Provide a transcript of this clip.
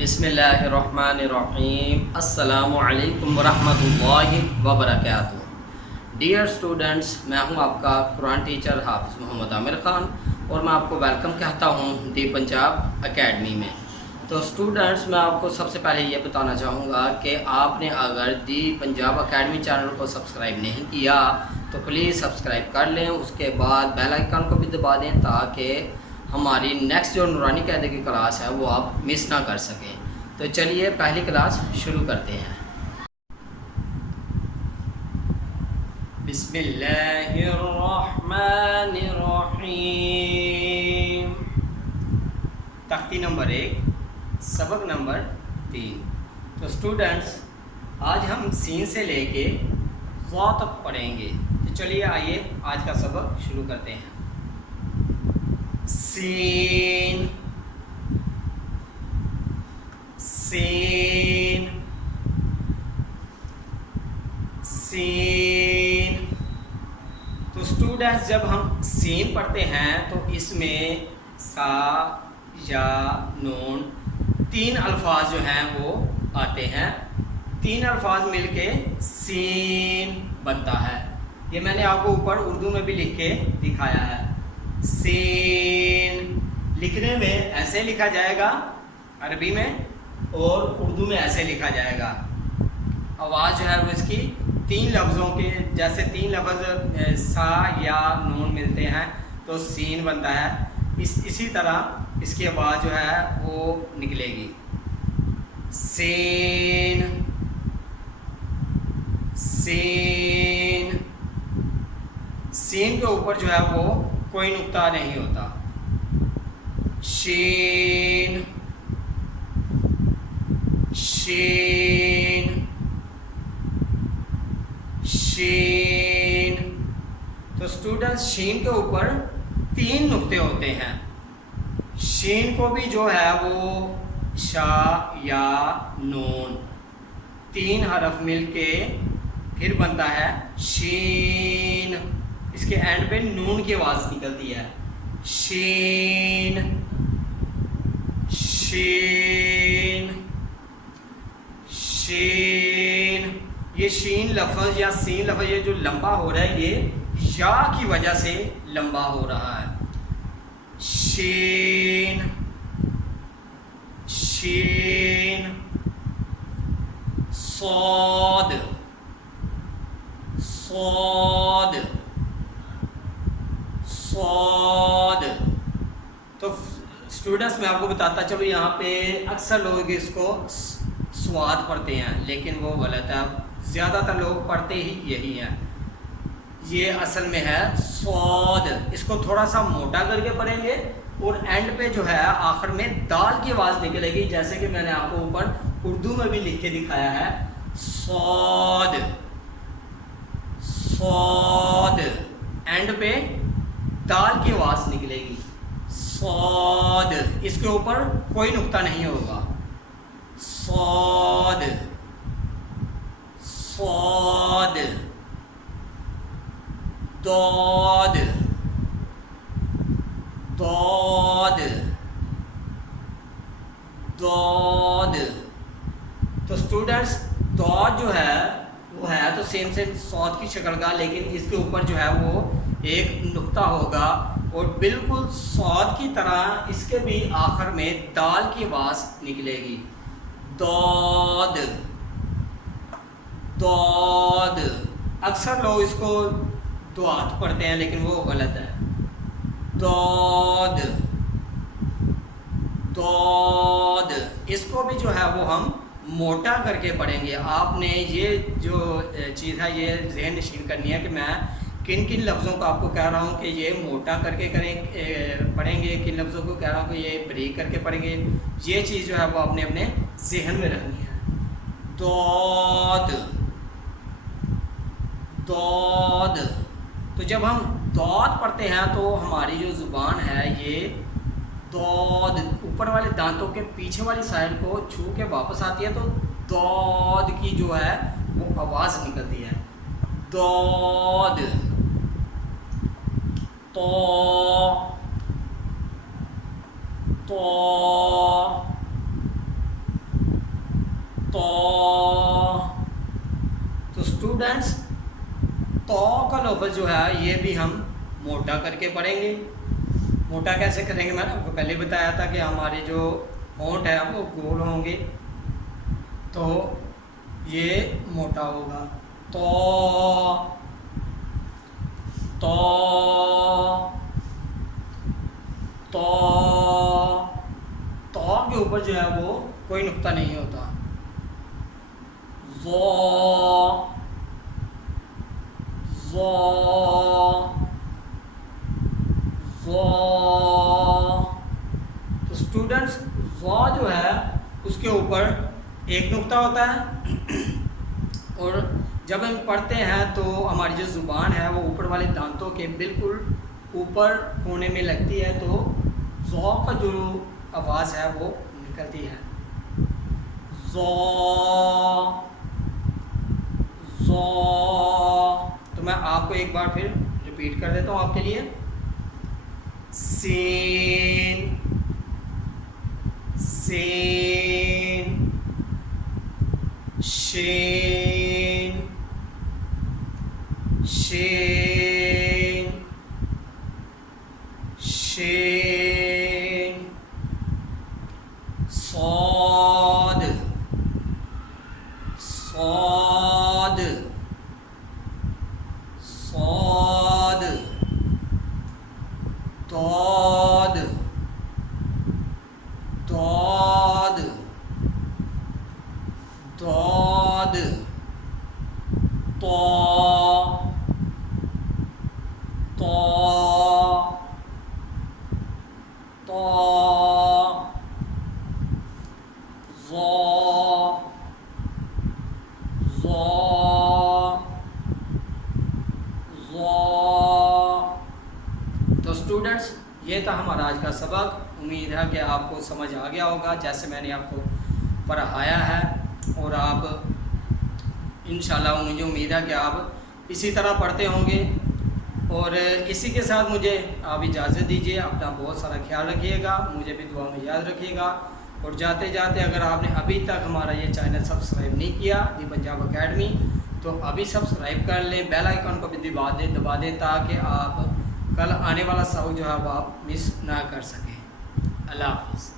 بسم اللہ الرحمن الرحیم السلام علیکم ورحمۃ اللہ وبرکاتہ۔ ڈیئر اسٹوڈنٹس، میں ہوں آپ کا قرآن ٹیچر حافظ محمد عامر خان اور میں آپ کو ویلکم کہتا ہوں دی پنجاب اکیڈمی میں۔ تو اسٹوڈنٹس، میں آپ کو سب سے پہلے یہ بتانا چاہوں گا کہ آپ نے اگر دی پنجاب اکیڈمی چینل کو سبسکرائب نہیں کیا تو پلیز سبسکرائب کر لیں، اس کے بعد بیل آئیکن کو بھی دبا دیں تاکہ ہماری نیکسٹ جو نورانی قاعدے کی کلاس ہے وہ آپ مس نہ کر سکیں۔ تو چلیے پہلی کلاس شروع کرتے ہیں۔ بسم اللہ الرحمن الرحیم۔ تختی نمبر 1، سبق نمبر 3۔ تو اسٹوڈنٹس، آج ہم سین سے لے کے ضا تک پڑھیں گے۔ تو چلیے آئیے آج کا سبق شروع کرتے ہیں۔ سین، سین، سین۔ تو اسٹوڈنٹس، جب ہم سین پڑھتے ہیں تو اس میں سا یا نون 3 الفاظ جو ہیں وہ آتے ہیں۔ 3 الفاظ مل کے سین بنتا ہے۔ یہ میں نے آپ کو اوپر اردو میں بھی لکھ کے دکھایا ہے۔ سین لکھنے میں ایسے لکھا جائے گا عربی میں، اور اردو میں ایسے لکھا جائے گا۔ آواز جو ہے وہ اس کی 3 لفظوں کے، جیسے 3 لفظ سا یا نون ملتے ہیں تو سین بنتا ہے، اسی طرح اس کی آواز جو ہے وہ نکلے گی۔ سین، سین۔ سین کے اوپر جو ہے وہ کوئی نقطہ نہیں ہوتا۔ شین، شین، شین۔ تو اسٹوڈنٹس، شین کے اوپر 3 نقطے ہوتے ہیں۔ شین کو بھی جو ہے وہ شا یا نون 3 حرف مل کے پھر بنتا ہے شین۔ اس کے اینڈ پہ نون کی آواز نکلتی ہے۔ شین، شین، شین۔ یہ شین لفظ یا سین لفظ یہ جو لمبا ہو رہا ہے، یہ یا کی وجہ سے لمبا ہو رہا ہے۔ شین، شین۔ صاد، صاد، صاد۔ تو اسٹوڈنٹس، میں آپ کو بتاتا چلو، یہاں پہ اکثر لوگ اس کو سواد پڑھتے ہیں، لیکن وہ غلط ہے۔ زیادہ تر لوگ پڑھتے ہی یہی ہیں۔ یہ اصل میں ہے صاد۔ اس کو تھوڑا سا موٹا کر کے پڑھیں گے اور اینڈ پہ جو ہے آخر میں دال کی آواز نکلے گی، جیسے کہ میں نے آپ کو اوپر اردو میں بھی لکھ کے دکھایا ہے۔ صاد، صاد، اینڈ پہ دال کی آواز نکلے گی۔ صاد، اس کے اوپر کوئی نقطہ نہیں ہوگا۔ صاد، صاد۔ داد، داد، داد۔ تو اسٹوڈنٹس، داد جو ہے وہ ہے تو سین سے صاد کی شکل کا، لیکن اس کے اوپر جو ہے وہ ایک نقطہ ہوگا، اور بالکل صاد کی طرح اس کے بھی آخر میں دال کی آواز نکلے گی۔ داد، داد۔ اکثر لوگ اس کو دعات پڑھتے ہیں، لیکن وہ غلط ہے۔ داد، داد۔ اس کو بھی جو ہے وہ ہم موٹا کر کے پڑھیں گے۔ آپ نے یہ جو چیز ہے یہ ذہن نشین کرنی ہے کہ میں کن کن لفظوں کو آپ کو کہہ رہا ہوں کہ یہ موٹا کر کے پڑھیں گے، کن لفظوں کو کہہ رہا ہوں کہ یہ بریک کر کے پڑھیں گے۔ یہ چیز جو ہے وہ آپ نے اپنے ذہن میں رکھنی ہے۔ داد، داد۔ تو جب ہم داد پڑھتے ہیں تو ہماری جو زبان ہے یہ داد اوپر والے دانتوں کے پیچھے والی سائڈ کو چھو کے واپس آتی ہے، تو داد کی جو ہے وہ آواز نکلتی ہے۔ داد، تو، تو، اسٹوڈنٹس تو کا لفظ جو ہے یہ بھی ہم موٹا کر کے پڑھیں گے. موٹا کیسے کریں گے؟ میں نے آپ کو پہلے بتایا تھا کہ ہمارے جو ہونٹ ہے وہ گول ہوں گے تو یہ موٹا ہوگا. تو کے اوپر جو ہے وہ کوئی نقطہ نہیں ہوتا. تو اسٹوڈنٹس جو ہے اس کے اوپر ایک نقطہ ہوتا ہے اور جب ہم پڑھتے ہیں تو ہماری جو زبان ہے وہ اوپر والے دانتوں کے بالکل اوپر کونے میں لگتی ہے تو ذو کا جو آواز ہے وہ نکلتی ہے. تو میں آپ کو ایک بار پھر ریپیٹ کر دیتا ہوں آپ کے لیے. سین شین صاد ضاد تو اسٹوڈنٹس یہ تھا ہمارا آج کا سبق. امید ہے کہ آپ کو سمجھ آ گیا ہوگا جیسے میں نے آپ کو پڑھایا ہے اور آپ انشاءاللہ مجھے امید ہے کہ آپ اسی طرح پڑھتے ہوں گے. اور اسی کے ساتھ مجھے آپ اجازت دیجیے. اپنا بہت سارا خیال رکھیے گا, مجھے بھی دعا میں یاد رکھیے گا. اور جاتے جاتے اگر آپ نے ابھی تک ہمارا یہ چینل سبسکرائب نہیں کیا دی پنجاب اکیڈمی تو ابھی سبسکرائب کر لیں, بیل آئیکن کو بھی دبا دیں تاکہ آپ کل آنے والا سبق جو ہے وہ آپ مس نہ کر سکیں. اللہ حافظ.